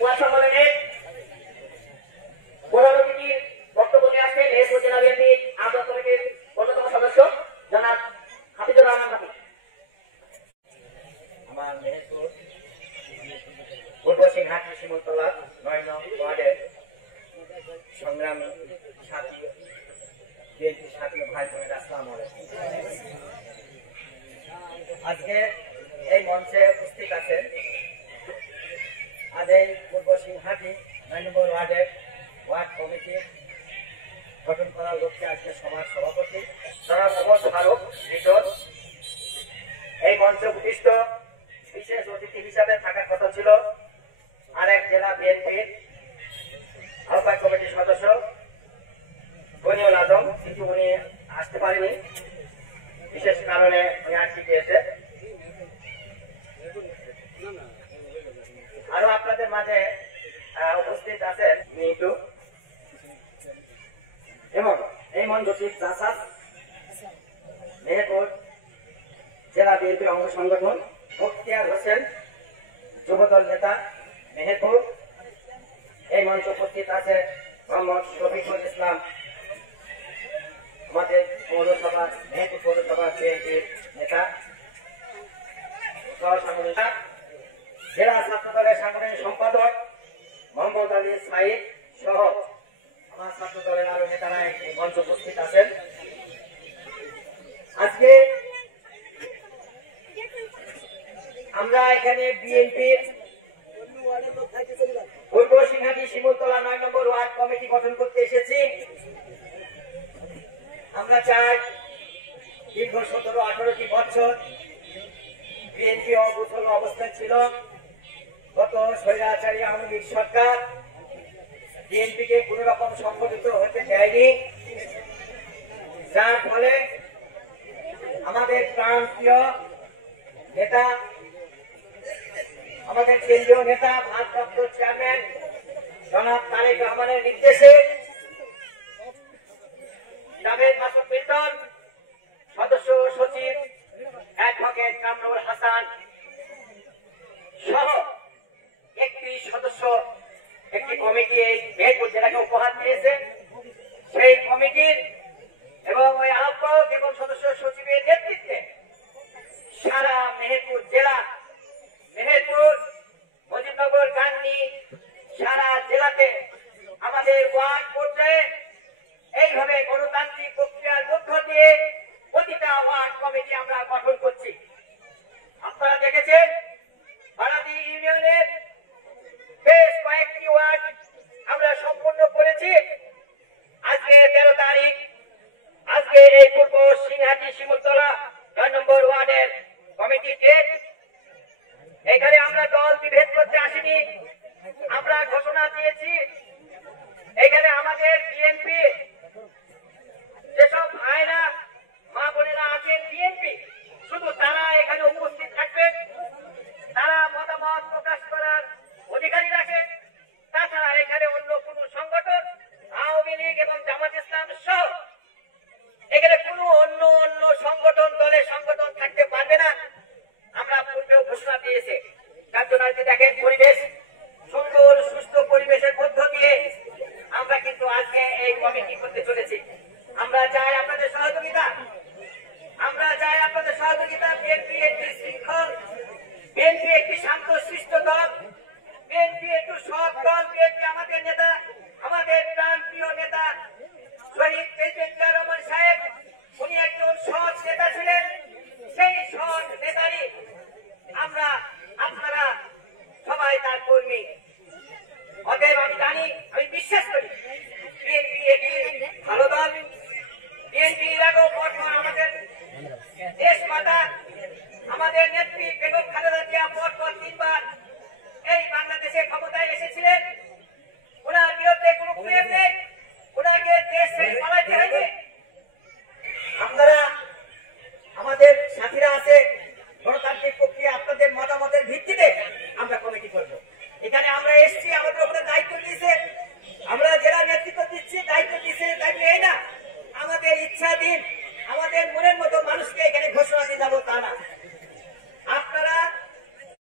সম্মেলনের প্রধান অতিথির বক্তব্য নিয়ে আসছেন মেহেরপুর জেলা বিএনপি আহ্বায়ক কমিটির অন্যতম সদস্য জনাব হাফিজুর রহমান হাফিজ। আমার মেহেরপুর পূর্ব সিংহাটি শিমুলতলা ৯ নং ওয়ার্ডের সংগ্রামী সাথী বিএনপির সাথী ভাই বোনের আসসালামু আলাইকুম। আজকে এই মঞ্চে উপস্থিত আছেন আজ এই পূর্ব সিংহাটি ৯ নম্বর ওয়ার্ডের ওয়ার্ড কমিটির গঠন করার লক্ষ্যে আজকে সভার সভাপতি জনাব মোহাম্মদ ফারুক লিটন। এই মঞ্চে উপস্থিত বিশেষ অতিথি হিসাবে থাকার কথা ছিল আরেক জেলা বিএনপির আহ্বায়ক কমিটির সদস্য গনিউল আজম, কিন্তু উনি আসতে পারেনি, বিশেষ কারণে উনি আজকে গিয়েছে। আরো আপনাদের মাঝে উপস্থিত আছেন মিটু এবং এই মঞ্চটির জাসাস মেহেরপুর জেলা বিএনপির অঙ্গ সংগঠন মুখতিয়ার হোসেন যুবদল নেতা মেহেরপুর। এই মঞ্চে উপস্থিত আছে মোহাম্মদ শফিকুল ইসলাম, আমাদের পৌরসভা মেহেরপুর পৌরসভা বিএনপির নেতা সহসাংগঠনিক জেলা ছাত্র দলের সাংগঠনিক সম্পাদক মোহাম্মদ আলী সাইদ সহ আমার ছাত্র দলের আরো নেতারা এই মঞ্চে উপস্থিত আছেন। আজকে আমরা এখানে বিএনপির পূর্ব সিংহাটি শিমুলতলা ৯ নম্বর ওয়ার্ড কমিটি গঠন করতে এসেছি। আমরা চাই দীর্ঘ ১৭-১৮টি বছর বিএনপি অগুছল অবস্থায় ছিল। গত স্বৈরাচারী আওয়ামী লীগ সরকার বিএনপিকে কোন রকম সংগঠিত হতে দেয়নি, যার ফলে আমাদের প্রাণপ্রিয় নেতা, আমাদের কেন্দ্রীয় নেতা ভারপ্রাপ্ত চেয়ারম্যান জনাব তারেক রহমানের নির্দেশে জাভেদ মাসুদ মিল্টন, সদস্য সচিব অ্যাডভোকেট কামরুল হাসান সহ ৩১ সদস্য একটি কমিটি এই মেহেরপুর জেলাকে উপহার দিয়েছে। সেই কমিটির এবং ওই আহ্বায়ক এবং সদস্য সচিবের নেতৃত্বে সারা মেহেরপুর জেলা, মেহেরপুর, মজিদনগর, গান্ধী, সারা জেলাতে আমাদের ওয়ার্ড পর্যায়ে এইভাবে গণতান্ত্রিক প্রক্রিয়ার মধ্য দিয়ে প্রতিটা ওয়ার্ড কমিটি আমরা গঠন করছি। আপনারা দেখেছেন বারাদি ইউনিয়নের বেশ কয়েকটি ওয়ার্ড আমরা সম্পন্ন করেছি। আজকে ১৩ তারিখ, আজকে এই পূর্ব সিংহাটি শিমুলতলা ৯ নম্বর ওয়ার্ডের কমিটি ডেট। এখানে আমরা দল বিভেদ করতে আসিনি, আমরা ঘোষণা দিয়েছি এখানে আমাদের বিএনপি যেসব ভাইরা মা বোনেরা আছেন বিএনপি, শুধু তারা এখানে উপস্থিত থাকবেন, তারা মতামত প্রকাশ করার অধিকারী রাখে। তাছাড়া এখানে অন্য কোন সংগঠন, আওয়ামী লীগ এবং জামাত ইসলাম সহ এখানে কোনো অন্য সংগঠন, দলের সংগঠন থাকতে পারবে না। আমরা পূর্বেও ঘোষণা দিয়েছি। তার জন্য দেখেন পরিবেশ সুন্দর সুস্থ পরিবেশের মধ্য দিয়ে আমরা কিন্তু আজকে এই কমিটি করতে চলেছি। আমরা চাই আপনাদের সহযোগিতা, আমরা চাই আপনাদের সহযোগিতা। বিএনপি একটি শৃঙ্খল, বিএনপি একটি শান্ত শিষ্ট দল, বিএনপি একটু সৎ দল। বিএনপি আমাদের নেতা, আমাদের প্রাণপ্রিয় নেতা শহীদ প্রেসিডেন্ট রহমান সাহেব, উনি একজন সৎ নেতা ছিলেন। সেই সৎ নেতারই আমরা